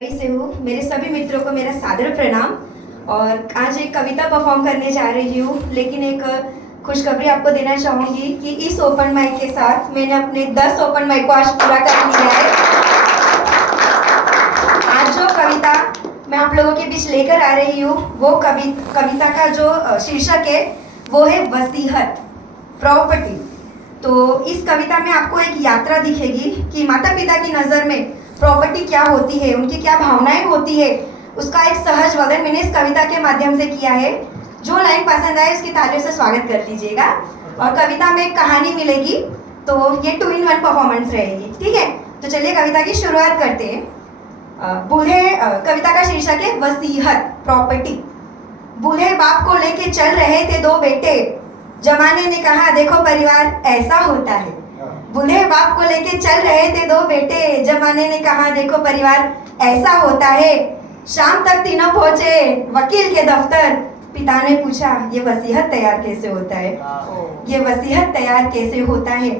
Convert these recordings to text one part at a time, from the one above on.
से हूँ। मेरे सभी मित्रों को मेरा सादर प्रणाम। और आज एक कविता परफॉर्म करने जा रही हूँ, लेकिन एक खुशखबरी आपको देना चाहूँगी कि इस ओपन माइक के साथ मैंने अपने 10 ओपन माइक को आज पूरा कर लिया है। आज जो कविता मैं आप लोगों के बीच लेकर आ रही हूँ वो कविता का जो शीर्षक है वो है वसीयत, प्रॉपर्टी। तो इस कविता में आपको एक यात्रा दिखेगी कि माता पिता की नज़र में प्रॉपर्टी क्या होती है, उनकी क्या भावनाएं होती है, उसका एक सहज वर्णन मैंने इस कविता के माध्यम से किया है। जो लाइन पसंद आए उसकी तालियों से स्वागत कर दीजिएगा। और कविता में एक कहानी मिलेगी, तो ये 2 in 1 परफॉर्मेंस रहेगी, ठीक है। तो चलिए कविता की शुरुआत करते हैं। कविता का शीर्षक है वसीयत, प्रॉपर्टी। बूढ़े बाप को लेके चल रहे थे 2 बेटे, जमाने ने कहा देखो परिवार ऐसा होता है। बूढ़े बाप को लेके चल रहे थे 2 बेटे, जमाने ने कहा देखो परिवार ऐसा होता है। शाम तक तीनों पहुंचे वकील के दफ्तर, पिता ने पूछा ये वसीयत तैयार कैसे होता है, ये वसीयत तैयार कैसे होता है।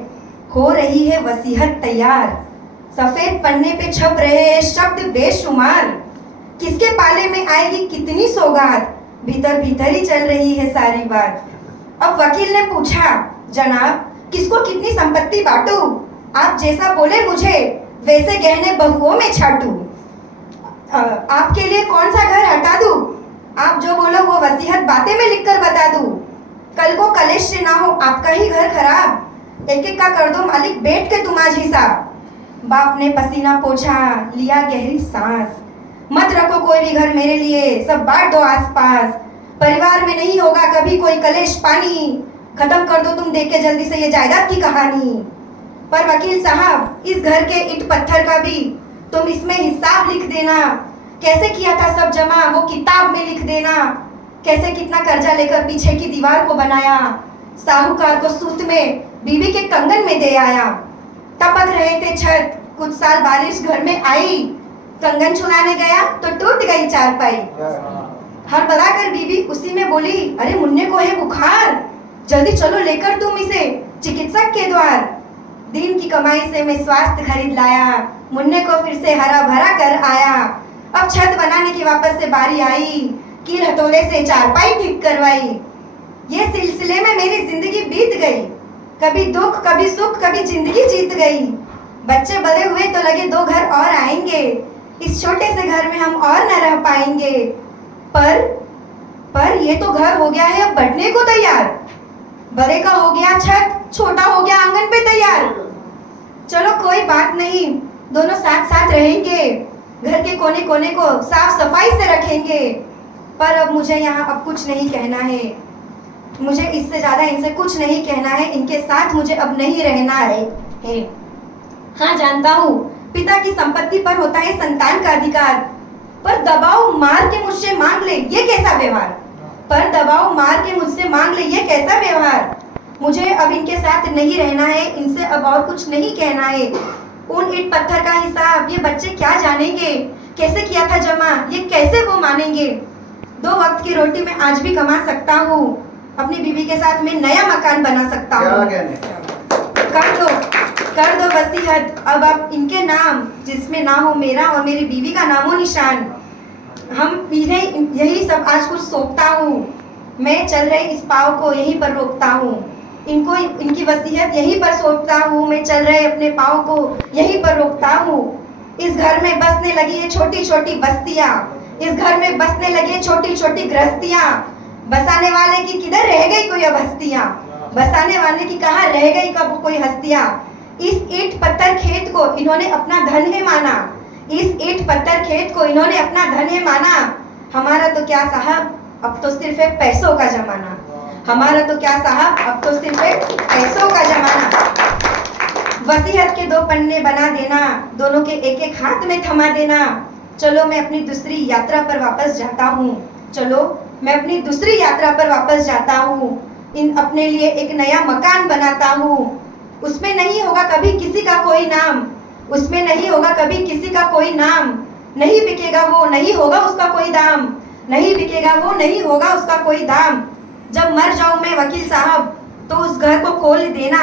हो रही है वसीयत तैयार, सफेद पन्ने पे छप रहे हैं शब्द बेशुमार। किसके पाले में आएगी कितनी सौगात, भीतर भीतर ही चल रही है सारी बात। अब वकील ने पूछा जनाब किसको कितनी संपत्ति बांटूं, आप जैसा बोले मुझे वैसे गहने बहुओं में छाटूं। आपके लिए कौन सा घर हटा दूं, आप जो बोलो वो वसीयत बातें में लिखकर बता दूं। कल को कलेश से ना हो आपका ही घर खराब, एक एक का कर दो मालिक बैठ के तुम आज हिसाब। बाप ने पसीना पोंछा लिया गहरी सांस, मत रखो कोई भी घर मेरे लिए, सब बांट दो आसपास। परिवार में नहीं होगा कभी कोई कलेश पानी, खत्म कर दो तुम देख के जल्दी से ये जायदाद की कहानी। पर वकील साहब इस घर के ईंट पत्थर का भी तुम इसमें हिसाब लिख देना, कैसे किया था सब जमा वो किताब में लिख देना। कैसे कितना कर्जा लेकर पीछे की दीवार को बनाया, साहूकार को सूत में बीवी के कंगन में दे आया। टपक रहे थे छत, कुछ साल बारिश घर में आई, कंगन छुड़ाने गया तो टूट गई चारपाई। हड़बड़ा कर बीवी उसी में बोली अरे मुन्ने को है बुखार, जल्दी चलो लेकर तुम इसे चिकित्सक के द्वार। दिन की कमाई से मैं स्वास्थ्य खरीद लाया, मुन्ने को फिर से हरा भरा कर आया। अब छत बनाने की वापस से बारी आई, कील हथौड़े से चारपाई ठीक करवाई। ये सिलसिले में मेरी जिंदगी बीत गई, कभी दुख कभी सुख कभी जिंदगी जीत गई। बच्चे बड़े हुए तो लगे 2 घर और आएंगे, इस छोटे से घर में हम और न रह पाएंगे। पर ये तो घर हो गया है अब बंटने को तैयार, बड़े का हो गया छत, छोटा हो गया आंगन पे तैयार। चलो कोई बात नहीं, दोनों साथ साथ रहेंगे, घर के कोने कोने को साफ सफाई से रखेंगे। पर अब मुझे यहाँ अब कुछ नहीं कहना है, मुझे इससे ज़्यादा इनसे कुछ नहीं कहना है, इनके साथ मुझे अब नहीं रहना है। हाँ जानता हूँ पिता की संपत्ति पर होता है संतान का अधिकार, पर दबाव मार के मुझसे मांग ले ये कैसा व्यवहार, पर दबाव मार के मुझसे मांग ले ये कैसा व्यवहार। मुझे अब इनके साथ नहीं रहना है, इनसे अब और कुछ नहीं कहना है। उन ईंट पत्थर का हिसाब ये बच्चे क्या जानेंगे, कैसे किया था जमा ये कैसे वो मानेंगे। 2 वक्त की रोटी मैं आज भी कमा सकता हूँ, अपनी बीवी के साथ मैं नया मकान बना सकता हूँ। कर दो वसीयत अब आप इनके नाम, जिसमें ना हो मेरा और मेरी बीवी का नामो निशान। हम इन्हें यही सब आज कुछ सौंपता हूँ, मैं चल रहे इस पाँव को यहीं पर रोकता हूँ। इनको इनकी वसीयत यहीं पर सौंपता हूँ, मैं चल रहे अपने पाँव को यहीं पर रोकता हूँ। इस घर में बसने लगी है छोटी छोटी बस्तियाँ, इस घर में बसने लगी है छोटी छोटी गृहस्थियाँ। बसाने वाले की किधर रह गई कोई अब हस्तियाँ, बसाने वाले की कहाँ रह गई कब कोई हस्तियाँ। इस ईंट पत्थर खेत को इन्होंने अपना धन है माना, इस ईंट पत्थर खेत को इन्होंने अपना धन है माना। हमारा तो क्या साहब अब तो सिर्फ है पैसों का जमाना, हमारा तो क्या साहब अब तो सिर्फ है पैसों का जमाना। वसीयत के 2 पन्ने बना देना, दोनों के एक एक हाथ में थमा देना। चलो मैं अपनी दूसरी यात्रा पर वापस जाता हूँ, चलो मैं अपनी दूसरी यात्रा पर वापस जाता हूँ। इन अपने लिए एक नया मकान बनाता हूँ, उसमें नहीं होगा कभी किसी का कोई नाम, उसमें नहीं होगा कभी किसी का कोई नाम। नहीं बिकेगा वो नहीं होगा उसका कोई दाम, नहीं बिकेगा वो नहीं होगा उसका कोई दाम। जब मर जाऊं मैं वकील साहब तो उस घर को खोल देना,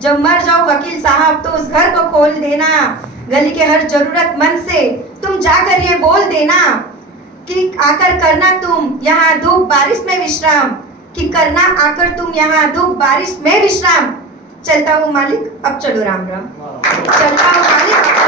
जब मर जाऊं वकील साहब तो उस घर को खोल देना। गली के हर जरूरतमंद से तुम जाकर ये बोल देना कि आकर करना तुम यहाँ धूप बारिश में विश्राम, कि करना आकर तुम यहाँ धूप बारिश में विश्राम। चलता हूँ मालिक अब चलो राम राम, चलता हूँ मालिक अब